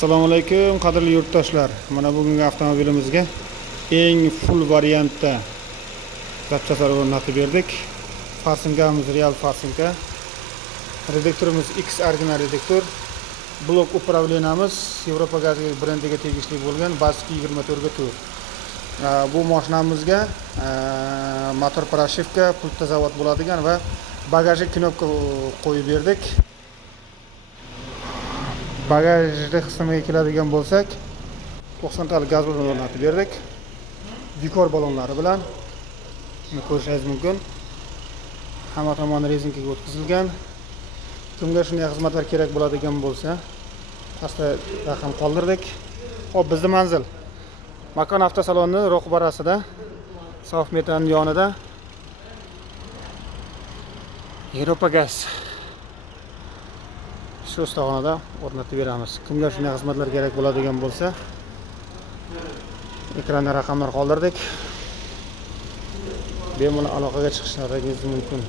Assalomu alaykum qadrli yurtdoshlar. Mana bugungi avtomobilimizga eng full variantda zapchaslar o'rnatib berdik. Farsinkamiz real farsinka. Redaktorimiz X original redaktor. Blok upravleniyamiz Yevropa gaz brendiga tegishli bo'lgan Baski 24 ga tur. Bu mashinamizga motor parashivka, pultda zavod bo'ladigan va bagajga knopka qo'yib berdik. Bagajli qismiga keladigan bo'lsak, 90 talik gaz balon o'rnatib berdik. Vikor balonlari bilan buni ko'rishingiz mumkin. Hamma tomoni rezinkaga o'tkazilgan. Kimga shunday xizmatlar kerak bo'ladigan bo'lsa, pastda raqam qoldirdik. Xo'p, bizning manzil Makon avtosaloni ro'qbarasida, Sof metan yonida Yevropa gaz shu ustaxonada o'rnatib beramiz. Kimga shunday xizmatlar kerak bo'ladigan bo'lsa, ekranda raqamlar qoldirdik. Bemalol aloqaga chiqishlaringiz mumkin.